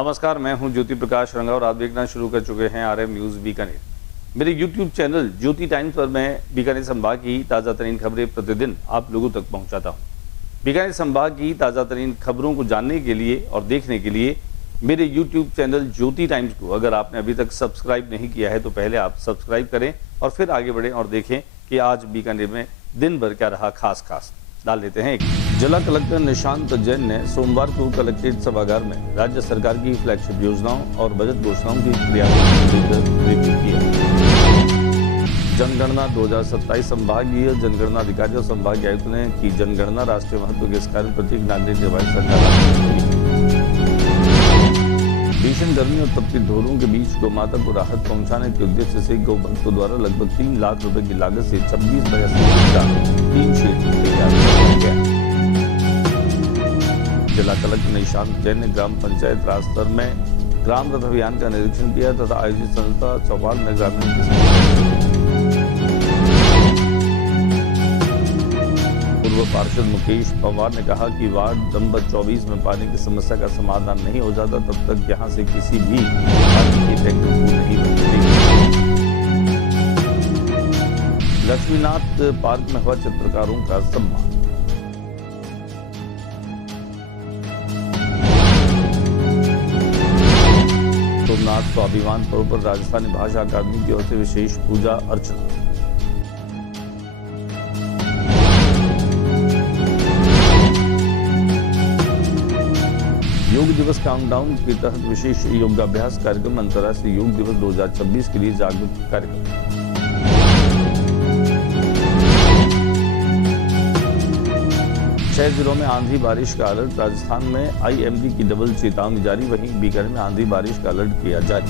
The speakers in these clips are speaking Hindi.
नमस्कार, मैं हूं ज्योति प्रकाश रंगा और आप देखना शुरू कर चुके हैं RM न्यूज बीकानेर। मेरे YouTube चैनल ज्योति टाइम्स पर मैं बीकानेर संभाग की ताज़ा तरीन खबरें प्रतिदिन आप लोगों तक पहुंचाता हूं। बीकानेर संभाग की ताज़ा तरीन खबरों को जानने के लिए और देखने के लिए मेरे YouTube चैनल ज्योति टाइम्स को अगर आपने अभी तक सब्सक्राइब नहीं किया है तो पहले आप सब्सक्राइब करें और फिर आगे बढ़ें और देखें कि आज बीकानेर में दिन भर क्या रहा। खास डाल लेते हैं। जिला कलेक्टर निशांत जैन ने सोमवार को कलेक्ट्रेट सभागार में राज्य सरकार की फ्लैगशिप योजनाओं और बजट घोषणाओं की क्रियान्वयन को लेकर रिव्यू किया। जनगणना 2027 संभागीय जनगणना अधिकारी और संभागीय आयुक्त ने की जनगणना राष्ट्रीय महत्व के इस कार्य प्रत्येक नागरिक निभाए सरकार। भीषण गर्मी और तपती धूलों के बीच गौ माता को राहत पहुंचाने के उद्देश्य से गौ भक्तों द्वारा लगभग 3 लाख रुपए की लागत से 26 बाय 80 फीट का 3 शेड तैयार किया गया। जिला कलेक्टर निशांत जैन ने ग्राम पंचायत राज स्तर में ग्राम रथ अभियान का निरीक्षण किया तथा आयोजित संस्था चौपाल में ग्रामीण पूर्व पार्षद मुकेश पवार ने कहा कि वार्ड नंबर 24 में पानी की समस्या का समाधान नहीं हो जाता तब तक यहां से किसी भी पानी की टैंकर नहीं बनती। लक्ष्मीनाथ पार्क में हुआ चित्रकारों का सम्मान। सोमनाथ स्वाभिमान पर्व पर राजस्थानी भाषा अकादमी की ओर से विशेष पूजा अर्चना। योग दिवस काउंटडाउन के तहत विशेष योगाभ्यास कार्यक्रम अंतर्राष्ट्रीय योग दिवस 2026 के लिए जागरूक कार्यक्रम। छह जिलों में आंधी बारिश का अलर्ट। राजस्थान में IMD की डबल चेतावनी जारी। वहीं बीकानेर में आंधी बारिश का अलर्ट किया जारी।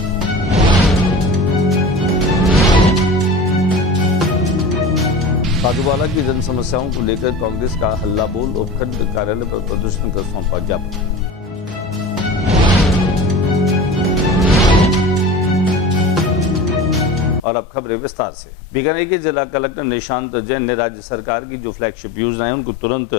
साधुवाला की जन समस्याओं को लेकर कांग्रेस का हल्ला बोल। उपखंड कार्यालय पर प्रदर्शन कर सौंपा ज्ञापन। और अब खबरें विस्तार से। बीकानेर के जिला कलेक्टर निशांत जैन ने राज्य सरकार की जो फ्लैगशिप योजना है उनको तुरंत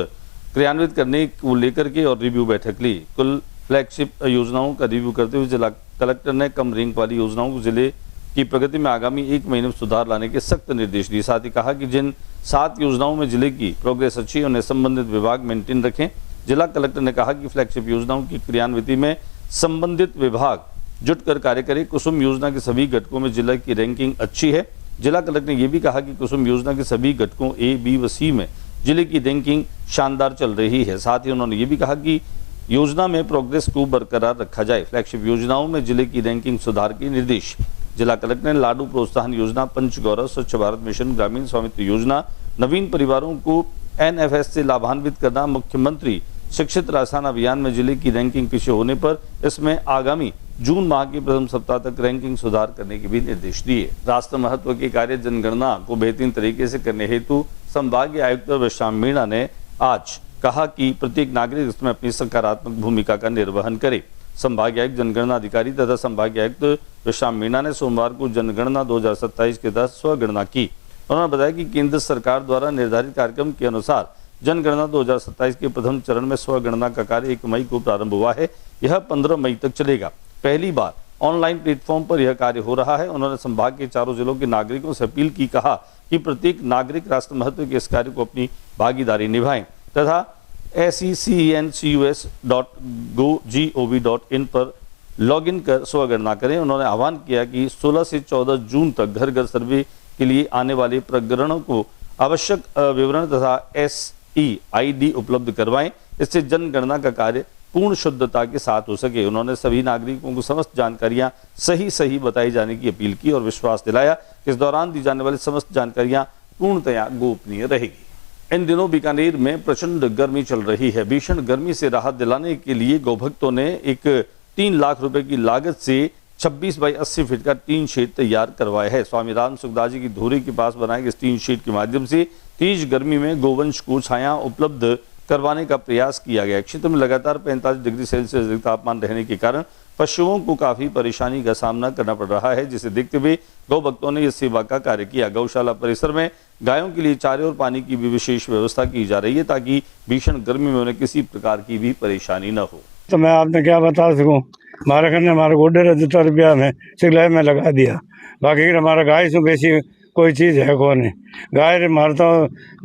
क्रियान्वित करने को लेकर के और रिव्यू बैठक ली। कुल फ्लैगशिप योजनाओं का रिव्यू करते हुए जिला कलेक्टर ने कम रैंक वाली योजनाओं को जिले की प्रगति में आगामी 1 महीने में सुधार लाने के सख्त निर्देश दिए। साथ ही कहा कि जिन 7 योजनाओं में जिले की प्रोग्रेस अच्छी है उन्हें संबंधित विभाग मेंटेन रखें। जिला कलेक्टर ने कहा कि फ्लैगशिप योजनाओं की क्रियान्विति में संबंधित विभाग जुटकर कार्य करे। कुसुम योजना के सभी घटकों में जिला की रैंकिंग अच्छी है। जिला कलेक्टर ने यह भी कहा कि कुसुम योजना के सभी घटकों A, B व C में जिले की रैंकिंग शानदार चल रही है। साथ ही उन्होंने ये भी कहा कि योजना में प्रोग्रेस को बरकरार रखा जाए। फ्लैगशिप योजनाओं में जिले की रैंकिंग सुधार के निर्देश। जिला कलेक्टर ने लाडू प्रोत्साहन योजना, पंच गौरव, स्वच्छ भारत मिशन, ग्रामीण स्वामित्व योजना, नवीन परिवारों को NFS से लाभान्वित करना, मुख्यमंत्री शिक्षित राजस्थान अभियान में जिले की रैंकिंग पीछे होने पर इसमें आगामी जून माह के प्रथम सप्ताह तक रैंकिंग सुधार करने के भी निर्देश दिए। राष्ट्र महत्व के कार्य जनगणना को बेहतरीन तरीके से करने हेतु संभागीय आयुक्त विश्राम मीणा ने आज कहा कि प्रत्येक नागरिक इसमें अपनी सकारात्मक भूमिका का निर्वहन करे। संभागीय आयुक्त जनगणना अधिकारी तथा संभागीय आयुक्त विश्राम मीणा ने सोमवार को जनगणना 2027 के तहत स्वगणना की। उन्होंने बताया कि केंद्र सरकार द्वारा निर्धारित कार्यक्रम के अनुसार जनगणना 2027 के प्रथम चरण में स्वगणना का कार्य 1 मई को प्रारंभ हुआ है। यह 15 मई तक चलेगा। पहली बार ऑनलाइन प्लेटफॉर्म पर यह कार्य हो रहा है। उन्होंने संभाग के चारों जिलों के नागरिकों से अपील की, कहा कि प्रत्येक नागरिक राष्ट्र महत्व के इस कार्य को अपनी भागीदारी निभाएं तथा secensus.gov.in पर लॉगिन कर स्वगणना करें। उन्होंने आह्वान किया कि 16 से 14 जून तक घर घर सर्वे के लिए आने वाले प्रकरणों को आवश्यक विवरण तथा SEID उपलब्ध करवाएं। इससे जनगणना का कार्य पूर्ण शुद्धता के साथ हो सके। उन्होंने सभी नागरिकों को समस्त जानकारियां सही बताई जाने की अपील की और विश्वास दिलाया कि इस दौरान दी जाने वाली समस्त जानकारियां पूर्णतया गोपनीय रहेगी। इन दिनों बीकानेर में प्रचंड गर्मी चल रही है। भीषण गर्मी से राहत दिलाने के लिए गौभक्तों ने एक 3 लाख रुपए की लागत से 26 बाई 80 फीट का 3 शेड तैयार करवाया है। स्वामी राम सुखदास जी की धुरी के पास बनाए गए इस 3 शेड के माध्यम से तेज गर्मी में गोवंश को छाया उपलब्ध करवाने का प्रयास किया गया। क्षेत्र में लगातार 45 डिग्री सेल्सियस अधिक तापमान रहने के कारण पशुओं को काफी परेशानी का सामना करना पड़ रहा है, जिसे देखते हुए गौ भक्तों ने इस सेवा का कार्य किया। गौशाला परिसर में गायों के लिए चारे और पानी की भी विशेष व्यवस्था की जा रही है ताकि भीषण गर्मी में उन्हें किसी प्रकार की भी परेशानी न हो। तो मैं आपने क्या बता सकूं, मारे करने हमारे गोडे रे 2 रुपया में सिलाई में लगा दिया। बाकी हमारा गाय से बेसी कोई चीज़ है कौन है। गाय रे मार तो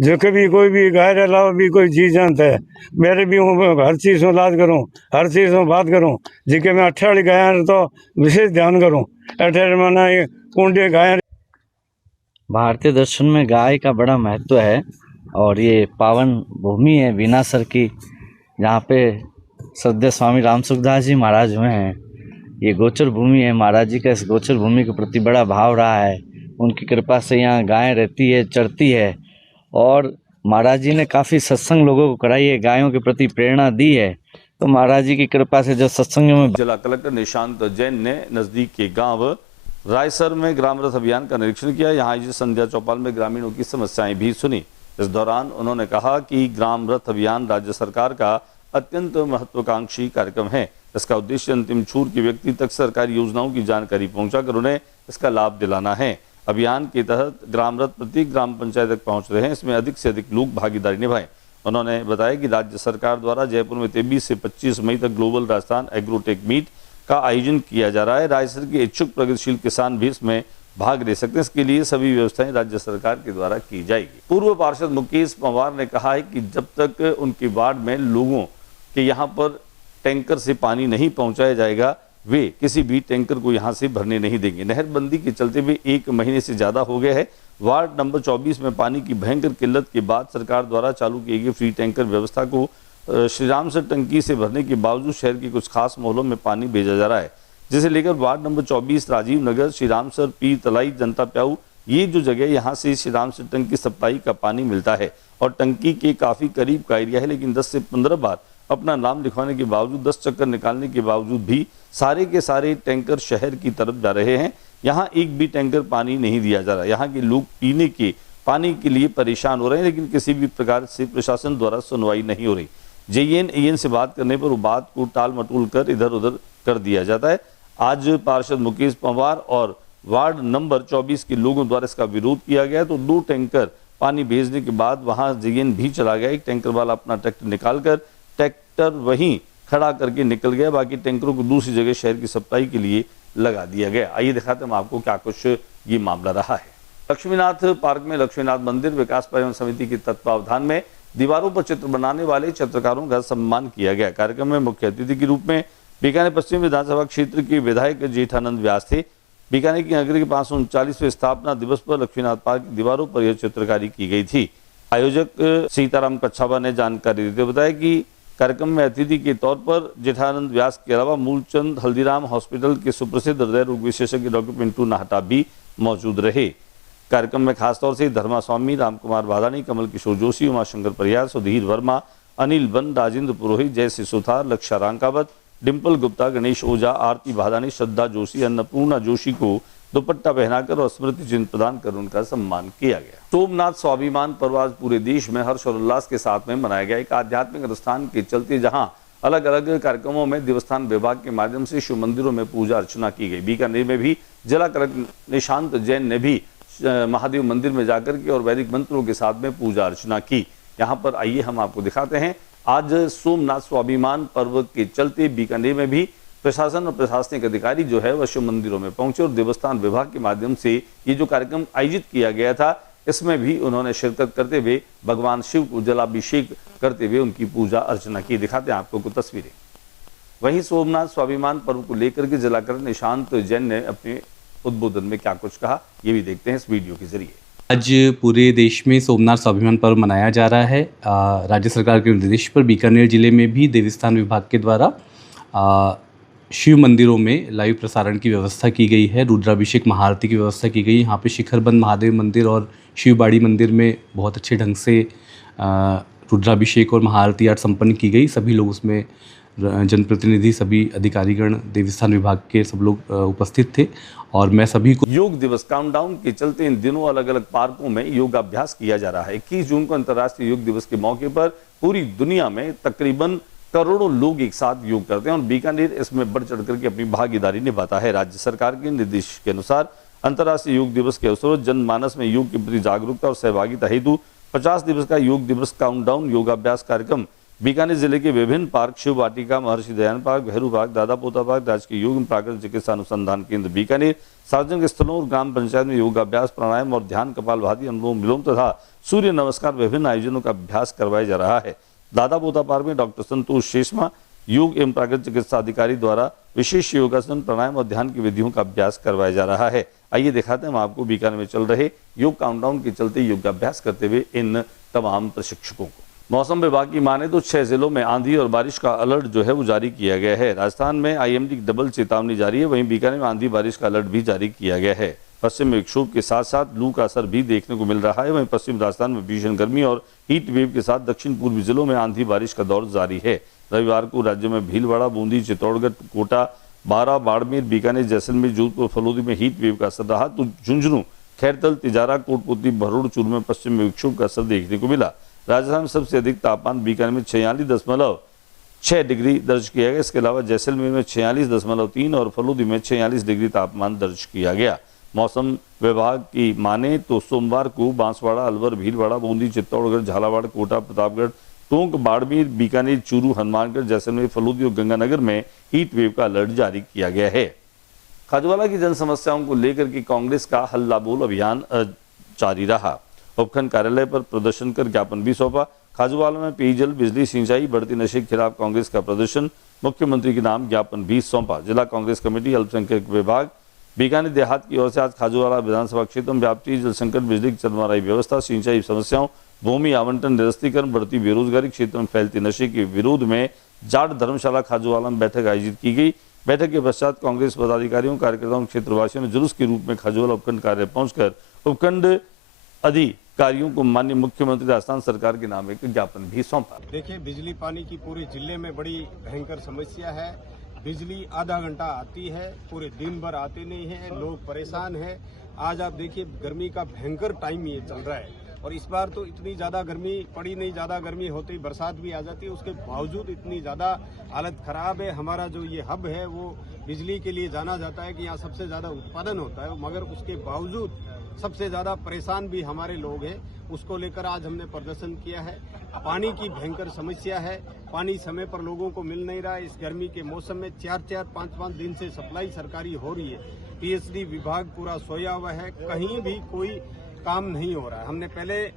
जो कभी कोई भी गाय रे अलावा भी कोई चीज़ जानता है मेरे भी हूँ हर चीज़ में इलाज करूँ, हर चीज़ में बात करूँ जिके मैं 8 वाली गाय तो विशेष ध्यान करूँ। 8 मना ये कुंडी गाय। भारतीय दर्शन में गाय का बड़ा महत्व है और ये पावन भूमि है विनासर की, जहाँ पे श्रद्धेय स्वामी राम सुखदास जी महाराज हुए हैं। ये गोचर भूमि है, महाराज जी का इस गोचर भूमि के प्रति बड़ा भाव रहा है। उनकी कृपा से यहाँ गायें रहती है, चरती है और महाराज जी ने काफ़ी सत्संग लोगों को कराई है, गायों के प्रति प्रेरणा दी है। तो महाराज जी की कृपा से जो सत्संगों में जिला कलेक्टर निशांत जैन ने नजदीक के गांव रायसर में ग्राम रथ अभियान का निरीक्षण किया। यहाँ आयोजित संध्या चौपाल में ग्रामीणों की समस्याएं भी सुनी। इस दौरान उन्होंने कहा कि ग्राम रथ अभियान राज्य सरकार का अत्यंत महत्वाकांक्षी कार्यक्रम है। इसका उद्देश्य अंतिम छोर के व्यक्ति तक सरकारी योजनाओं की जानकारी पहुंचाकर उन्हें इसका लाभ दिलाना है। अभियान के तहत ग्राम रथ प्रत्येक ग्राम पंचायत तक पहुंच रहे हैं। इसमें अधिक से अधिक लोग भागीदारी निभाएं। उन्होंने बताया कि राज्य सरकार द्वारा जयपुर में 23 से 25 मई तक ग्लोबल राजस्थान एग्रोटेक मीट का आयोजन किया जा रहा है। रायसर के इच्छुक प्रगतिशील किसान भी इसमें भाग ले सकते हैं। इसके लिए सभी व्यवस्थाएं राज्य सरकार के द्वारा की जाएगी। पूर्व पार्षद मुकेश पंवार ने कहा है कि जब तक उनके वार्ड में लोगों के यहाँ पर टैंकर से पानी नहीं पहुंचाया जाएगा, वे किसी भी टैंकर को यहाँ से भरने नहीं देंगे। नहरबंदी के चलते हुए 1 महीने से ज्यादा हो गया है। वार्ड नंबर 24 में पानी की भयंकर किल्लत के बाद सरकार द्वारा चालू की गई फ्री टैंकर व्यवस्था को श्री राम सर टंकी से भरने के बावजूद शहर के कुछ खास मोहल्लों में पानी भेजा जा रहा है, जिसे लेकर ward number 24 Rajiv Nagar, Shri Ram sir, पीर तलाई, जनता प्याऊ, ये जो जगह यहाँ से श्री राम सर टंकी सप्लाई का पानी मिलता है और टंकी के काफी करीब का एरिया है, लेकिन 10 से 15 बार अपना नाम लिखवाने के बावजूद, 10 चक्कर निकालने के बावजूद भी सारे के सारे टैंकर शहर की तरफ जा रहे हैं। यहाँ एक भी टैंकर पानी नहीं दिया जा रहा। यहाँ के लोग पीने के पानी के लिए परेशान हो रहे हैं, लेकिन किसी भी प्रकार से प्रशासन द्वारा सुनवाई नहीं हो रही। JN से बात करने पर वो बात को टाल मटोल कर इधर उधर कर दिया जाता है। आज पार्षद मुकेश पंवार और वार्ड नंबर 24 के लोगों द्वारा इसका विरोध किया गया, तो 2 टैंकर पानी भेजने के बाद वहां JN भी चला गया। एक टैंकर वाला अपना ट्रैक्टर निकालकर ट्रैक्टर वहीं खड़ा करके निकल गया, बाकी टैंकरों को दूसरी जगह शहर की सप्लाई के लिए लगा दिया गया। आइए दिखाते हैं हम आपको क्या कुछ ये मामला रहा है। लक्ष्मीनाथ पार्क में लक्ष्मीनाथ मंदिर विकास पर्यटन समिति के तत्वावधान में दीवारों पर चित्र बनाने वाले चित्रकारों का सम्मान किया गया। कार्यक्रम में मुख्य अतिथि के रूप में बीकानेर पश्चिम विधानसभा क्षेत्र के विधायक जेठानंद व्यास थे। बीकानेर की नगरी के 539वें स्थापना दिवस पर लक्ष्मीनाथ पार्क की दीवारों पर यह चित्रकारी की गई थी। आयोजक सीताराम कच्छावा ने जानकारी देते हुए बताया कि कार्यक्रम में अतिथि के तौर पर जेठानंद व्यास के अलावा मूलचंद हल्दीराम हॉस्पिटल के सुप्रसिद्ध हृदय रोग विशेषज्ञ डॉक्टर पिंटू नाहटा भी मौजूद रहे। कार्यक्रम में खासतौर से धर्मा स्वामी, रामकुमार वाधानी, कमल किशोर जोशी, उमाशंकर परियार, सुधीर वर्मा, अनिल वन, राजेंद्र पुरोहित, जयश्री सुथार, लक्षा रांकावत, डिम्पल गुप्ता, गणेश ओझा, आरती भादानी, श्रद्धा जोशी, अन्नपूर्णा जोशी को दुपट्टा पहनाकर और स्मृति चिन्ह प्रदान कर उनका सम्मान किया गया। सोमनाथ स्वाभिमान पर्व आज पूरे देश में हर्ष और उल्लास के साथ में मनाया गया। एक आध्यात्मिक अनुष्ठान के चलते जहां अलग अलग कार्यक्रमों में देवस्थान विभाग के माध्यम से शिव मंदिरों में पूजा अर्चना की गई। बीकानेर में भी जिला कलेक्टर निशांत जैन ने भी महादेव मंदिर में जाकर के और वैदिक मंत्रों के साथ में पूजा अर्चना की। यहाँ पर आइए हम आपको दिखाते हैं। आज सोमनाथ स्वाभिमान पर्व के चलते बीकानेर में भी प्रशासन और प्रशासनिक अधिकारी जो है वह शिव मंदिरों में पहुंचे और देवस्थान विभाग के माध्यम से ये जो कार्यक्रम आयोजित किया गया था इसमें भी उन्होंने शिरकत करते हुए भगवान शिव को जलाभिषेक करते हुए उनकी पूजा अर्चना की। दिखाते हैं आपको कुछ तस्वीरें। वहीं सोमनाथ स्वाभिमान पर्व को लेकर के जिला कलेक्टर निशांत जैन ने अपने उद्बोधन में क्या कुछ कहा, ये भी देखते हैं इस वीडियो के जरिए। आज पूरे देश में सोमनाथ स्वाभिमान पर्व मनाया जा रहा है। राज्य सरकार के निर्देश पर बीकानेर जिले में भी देवस्थान विभाग के द्वारा शिव मंदिरों में लाइव प्रसारण की व्यवस्था की गई है। रुद्राभिषेक महाआरती की व्यवस्था की गई। यहाँ पे शिखरबंद महादेव मंदिर और शिवबाड़ी मंदिर में बहुत अच्छे ढंग से रुद्राभिषेक और महाआरती आज संपन्न की गई। सभी लोग उसमें जनप्रतिनिधि, सभी अधिकारीगण, देवस्थान विभाग के सब लोग उपस्थित थे और मैं सभी को योग दिवस काउंटडाउन के चलते इन दिनों अलग अलग पार्कों में योगाभ्यास किया जा रहा है। 21 जून को अंतर्राष्ट्रीय योग दिवस के मौके पर पूरी दुनिया में तकरीबन करोड़ों लोग एक साथ योग करते हैं और बीकानेर इसमें बढ़ चढ़ करके अपनी भागीदारी निभाता है। राज्य सरकार के निर्देश के अनुसार अंतर्राष्ट्रीय योग दिवस के अवसर पर जनमानस में योग के प्रति जागरूकता और सहभागिता हेतु 50 दिवस का योग दिवस काउंटडाउन योगाभ्यास कार्यक्रम बीकानेर जिले के विभिन्न पार्क, शिव वाटिका, महर्षि दयानंद पार्क, भैरू पार्क, दादा पोता पार्क, राजकीय योग एवं प्राकृतिक चिकित्सा अनुसंधान केंद्र बीकानेर, सार्वजनिक स्थलों और ग्राम पंचायत में योगाभ्यास, प्राणायाम और ध्यान, कपालभाति, अनुलोम विलोम तथा सूर्य नमस्कार विभिन्न आयोजनों का अभ्यास करवाया जा रहा है। दादा पोता पार्क में डॉक्टर संतोष शेषमा, योग एवं प्राकृतिक चिकित्सा अधिकारी द्वारा विशेष योगासन, प्राणायाम और ध्यान की विधियों का अभ्यास करवाया जा रहा है। आइए दिखाते हैं हम आपको बीकानेर में चल रहे योग काउंटडाउन के चलते योगाभ्यास करते हुए इन तमाम प्रशिक्षकों को। मौसम विभाग की माने तो 6 जिलों में आंधी और बारिश का अलर्ट जो है वो जारी किया गया है। राजस्थान में आईएमडी की डबल चेतावनी जारी है, वहीं बीकानेर में आंधी बारिश का अलर्ट भी जारी किया गया है। पश्चिम में विक्षोभ के साथ साथ लू का असर भी देखने को मिल रहा है। वहीं पश्चिम राजस्थान में भीषण गर्मी और हीट वेव के साथ दक्षिण पूर्वी जिलों में आंधी बारिश का दौर जारी है। रविवार को राज्य में भीलवाड़ा, बूंदी, चित्तौड़गढ़, कोटा, बारां, बाड़मेर, बीकानेर, जैसलमेर, जोधपुर, फलोदी में हीट वेव का असर रहा तो झुंझुनू, खैरतल, तिजारा, कोटपुतली, भरूड़, चूरू में पश्चिम में विक्षोभ का असर देखने को मिला। राजस्थान में सबसे अधिक तापमान बीकानेर में 46.6 डिग्री दर्ज किया गया। इसके अलावा जैसलमेर में 46.3 और फलोदी में 46 डिग्री तापमान दर्ज किया गया। मौसम विभाग की माने तो सोमवार को बांसवाड़ा, अलवर, भीलवाड़ा, बूंदी, चित्तौड़गढ़, झालावाड़, कोटा, प्रतापगढ़, टोंक, बाड़मेर, बीकानेर, चूरू, हनुमानगढ़, जैसलमेर, फलोदी और गंगानगर में हीट वेव का अलर्ट जारी किया गया है। खाजूवाला की जन समस्याओं को लेकर के कांग्रेस का हल्ला बोल अभियान जारी रहा। उपखंड कार्यालय पर प्रदर्शन कर ज्ञापन भी सौंपा। खाजूवाला में पेयजल, बिजली, सिंचाई, बढ़ती नशे के खिलाफ कांग्रेस का प्रदर्शन, मुख्यमंत्री के नाम ज्ञापन भी सौंपा। जिला कांग्रेस कमेटी, अल्पसंख्यक विभाग बीकानेर देहात की ओर से आज खाजूवाला विधानसभा क्षेत्र में व्याप्ति जल संकट, बिजली की चरमराई व्यवस्था, सिंचाई समस्याओं, भूमि आवंटन, निरस्तीकरण, बढ़ती बेरोजगारी, क्षेत्र में फैलती नशे के विरोध में जाट धर्मशाला खाजूवाला में बैठक आयोजित की गई। बैठक के पश्चात कांग्रेस पदाधिकारियों, कार्यकर्ताओं, क्षेत्रवासियों ने जुलूस के रूप में खाजूवाला उपखंड कार्यालय पहुंचकर उपखंड अधिकारियों को माननीय मुख्यमंत्री राजस्थान सरकार के नाम एक ज्ञापन भी सौंपा। देखिए, बिजली पानी की पूरे जिले में बड़ी भयंकर समस्या है। बिजली आधा घंटा आती है, पूरे दिन भर आती नहीं है, लोग परेशान हैं। आज आप देखिए, गर्मी का भयंकर टाइम ये चल रहा है और इस बार तो इतनी ज्यादा गर्मी पड़ी नहीं। ज्यादा गर्मी होते ही बरसात भी आ जाती है, उसके बावजूद इतनी ज्यादा हालत खराब है। हमारा जो ये हब है वो बिजली के लिए जाना जाता है कि यहाँ सबसे ज्यादा उत्पादन होता है, मगर उसके बावजूद सबसे ज्यादा परेशान भी हमारे लोग हैं। उसको लेकर आज हमने प्रदर्शन किया है। पानी की भयंकर समस्या है, पानी समय पर लोगों को मिल नहीं रहा है। इस गर्मी के मौसम में 4-4, 5-5 दिन से सप्लाई सरकारी हो रही है। पीएचडी विभाग पूरा सोया हुआ है, कहीं भी कोई काम नहीं हो रहा है। हमने पहले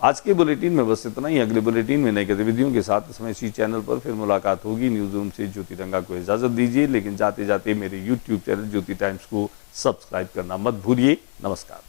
आज के बुलेटिन में बस इतना ही। अगले बुलेटिन में नई गतिविधियों के साथ इस समय इसी चैनल पर फिर मुलाकात होगी। न्यूज रूम से ज्योति रंगा को इजाजत दीजिए, लेकिन जाते जाते मेरे यूट्यूब चैनल ज्योति टाइम्स को सब्सक्राइब करना मत भूलिए। नमस्कार।